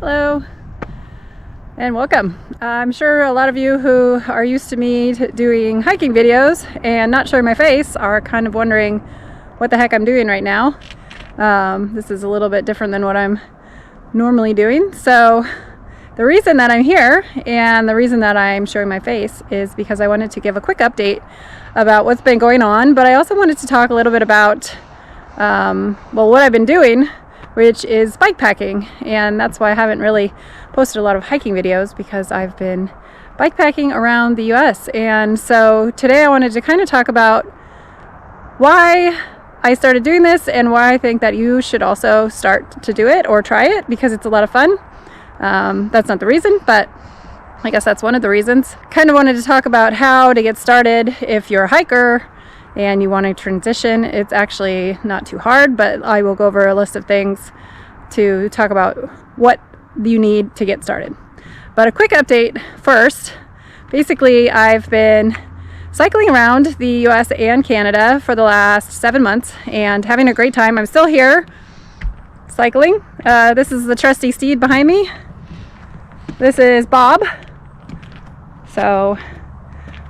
Hello and welcome. I'm sure a lot of you who are used to me doing hiking videos and not showing my face are kind of wondering what the heck I'm doing right now. This is a little bit different than what I'm normally doing. So the reason that I'm here and the reason that I'm showing my face is because I wanted to give a quick update about what's been going on, but I also wanted to talk a little bit about what I've been doing, which is bikepacking, and that's why I haven't really posted a lot of hiking videos, because I've been bikepacking around the US. And so today I wanted to kind of talk about why I started doing this and why I think that you should also start to do it or try it, because it's a lot of fun. That's not the reason, but I guess that's one of the reasons. Kind of wanted to talk about how to get started if you're a hiker and you want to transition. It's actually not too hard, but I will go over a list of things to talk about what you need to get started. But a quick update first. Basically, I've been cycling around the US and Canada for the last 7 months and having a great time. I'm still here cycling. This is the trusty steed behind me. This is Bob. So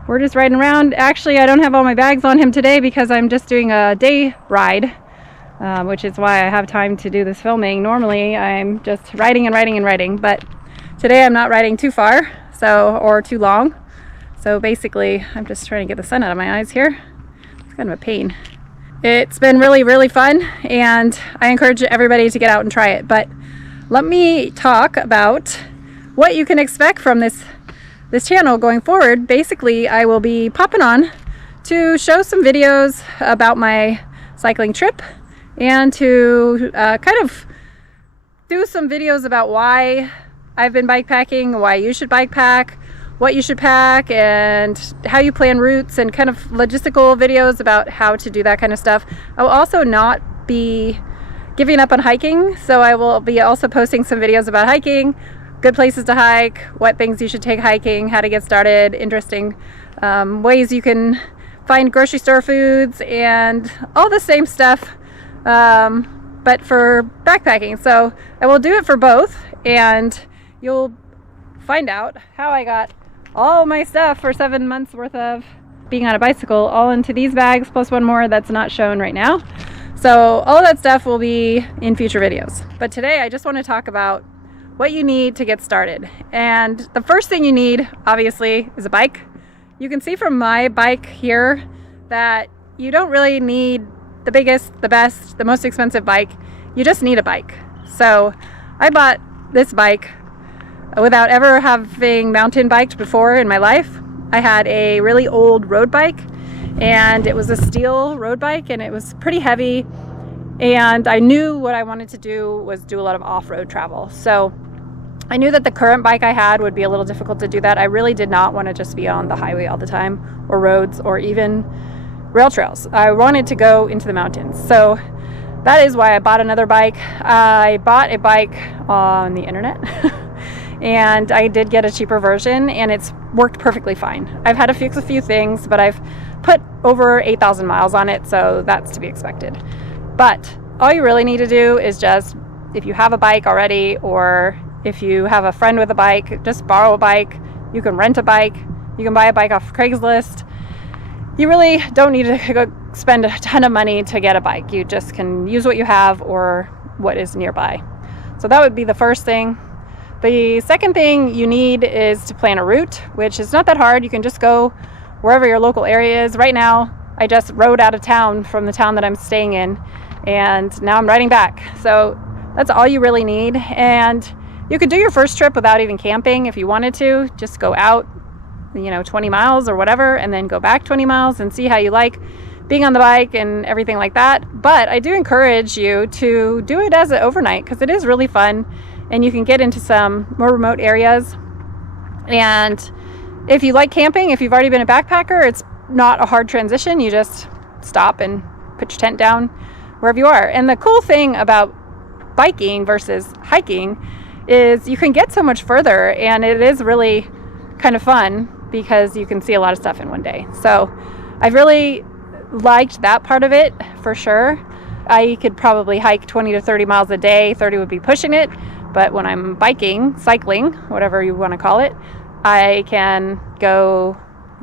we're just riding around. Actually, I don't have all my bags on him today because I'm just doing a day ride, which is why I have time to do this filming. Normally, I'm just riding and riding and riding, but today I'm not riding too far, or too long. So basically, I'm just trying to get the sun out of my eyes here. It's kind of a pain. It's been really, really fun, and I encourage everybody to get out and try it. But let me talk about what you can expect from this channel going forward. Basically, I will be popping on to show some videos about my cycling trip and to kind of do some videos about why I've been bikepacking, why you should bikepack, what you should pack, and how you plan routes, and kind of logistical videos about how to do that kind of stuff. I will also not be giving up on hiking, so I will be also posting some videos about hiking, good places to hike, what things you should take hiking, how to get started, interesting ways you can find grocery store foods, and all the same stuff, but for backpacking. So I will do it for both, and you'll find out how I got all my stuff for 7 months worth of being on a bicycle all into these bags, plus one more that's not shown right now. So all that stuff will be in future videos. But today I just want to talk about what you need to get started. And the first thing you need, obviously, is a bike. You can see from my bike here that you don't really need the biggest, the best, the most expensive bike. You just need a bike. So I bought this bike without ever having mountain biked before in my life. I had a really old road bike, and it was a steel road bike, and it was pretty heavy, and I knew what I wanted to do was do a lot of off-road travel. So I knew that the current bike I had would be a little difficult to do that. I really did not want to just be on the highway all the time, or roads, or even rail trails. I wanted to go into the mountains. So that is why I bought another bike. I bought a bike on the internet and I did get a cheaper version, and it's worked perfectly fine. I've had to fix a few things, but I've put over 8,000 miles on it, so that's to be expected. But all you really need to do is just, if you have a bike already, or if you have a friend with a bike, just borrow a bike. You can rent a bike. You can buy a bike off Craigslist. You really don't need to go spend a ton of money to get a bike. You just can use what you have or what is nearby. So that would be the first thing. The second thing you need is to plan a route, which is not that hard. You can just go wherever your local area is. Right now, I just rode out of town from the town that I'm staying in, and now I'm riding back. So that's all you really need. And you could do your first trip without even camping if you wanted to. Just go out, 20 miles or whatever, and then go back 20 miles and see how you like being on the bike and everything like that. But I do encourage you to do it as an overnight, because it is really fun, and you can get into some more remote areas. And if you like camping, if you've already been a backpacker, it's not a hard transition. You just stop and put your tent down wherever you are. And the cool thing about biking versus hiking is you can get so much further, and it is really kind of fun because you can see a lot of stuff in one day. So I've really liked that part of it for sure. I could probably hike 20 to 30 miles a day. 30 would be pushing it, But when I'm biking, cycling, whatever you want to call it, I can go,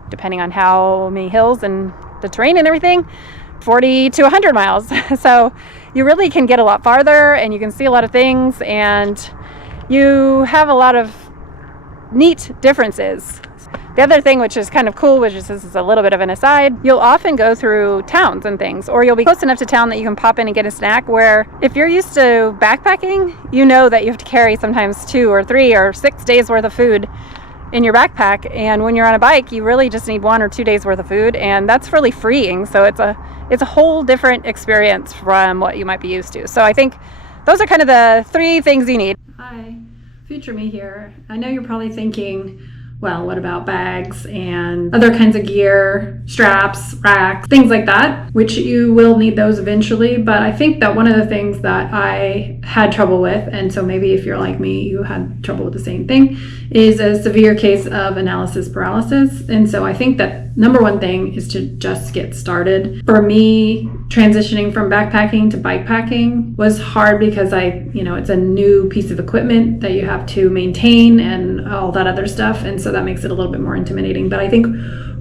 depending on how many hills and the terrain and everything, 40 to 100 miles. So you really can get a lot farther, and you can see a lot of things, and you have a lot of neat differences. The other thing, which is kind of cool, which is, this is a little bit of an aside, you'll often go through towns and things, or you'll be close enough to town that you can pop in and get a snack, where if you're used to backpacking, you know that you have to carry sometimes 2 or 3 or 6 days worth of food in your backpack, and when you're on a bike, you really just need 1 or 2 days worth of food, and that's really freeing. So it's a whole different experience from what you might be used to. So I think those are kind of the 3 things you need. Hi, future me here. I know you're probably thinking, well, what about bags and other kinds of gear, straps, racks, things like that, which you will need those eventually. But I think that one of the things that I had trouble with, and so maybe if you're like me, you had trouble with the same thing, is a severe case of analysis paralysis. And so I think that number one thing is to just get started. For me, transitioning from backpacking to bikepacking was hard because it's a new piece of equipment that you have to maintain and all that other stuff. And so that makes it a little bit more intimidating. But I think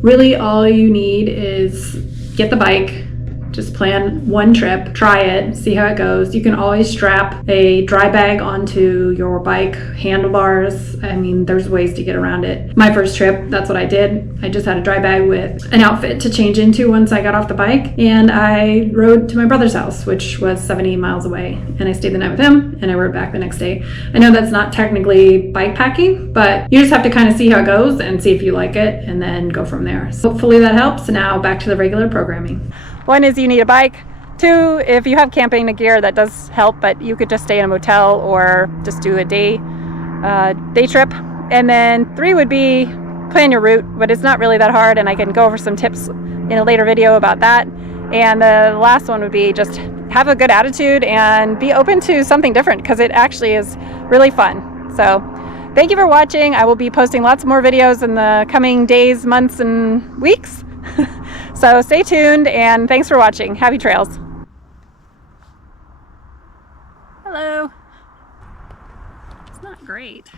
really all you need is get the bike, just plan one trip, try it, see how it goes. You can always strap a dry bag onto your bike handlebars. I mean, there's ways to get around it. My first trip, that's what I did. I just had a dry bag with an outfit to change into once I got off the bike, and I rode to my brother's house, which was 70 miles away, and I stayed the night with him, and I rode back the next day. I know that's not technically bike packing, but you just have to kind of see how it goes and see if you like it, and then go from there. So hopefully that helps. Now back to the regular programming. 1 is you need a bike. 2, if you have camping gear, that does help, but you could just stay in a motel or just do a day trip. And then 3 would be plan your route, but it's not really that hard, and I can go over some tips in a later video about that. And the last one would be just have a good attitude and be open to something different, because it actually is really fun. So thank you for watching. I will be posting lots more videos in the coming days, months, and weeks. So stay tuned, and thanks for watching. Happy trails. Hello. It's not great.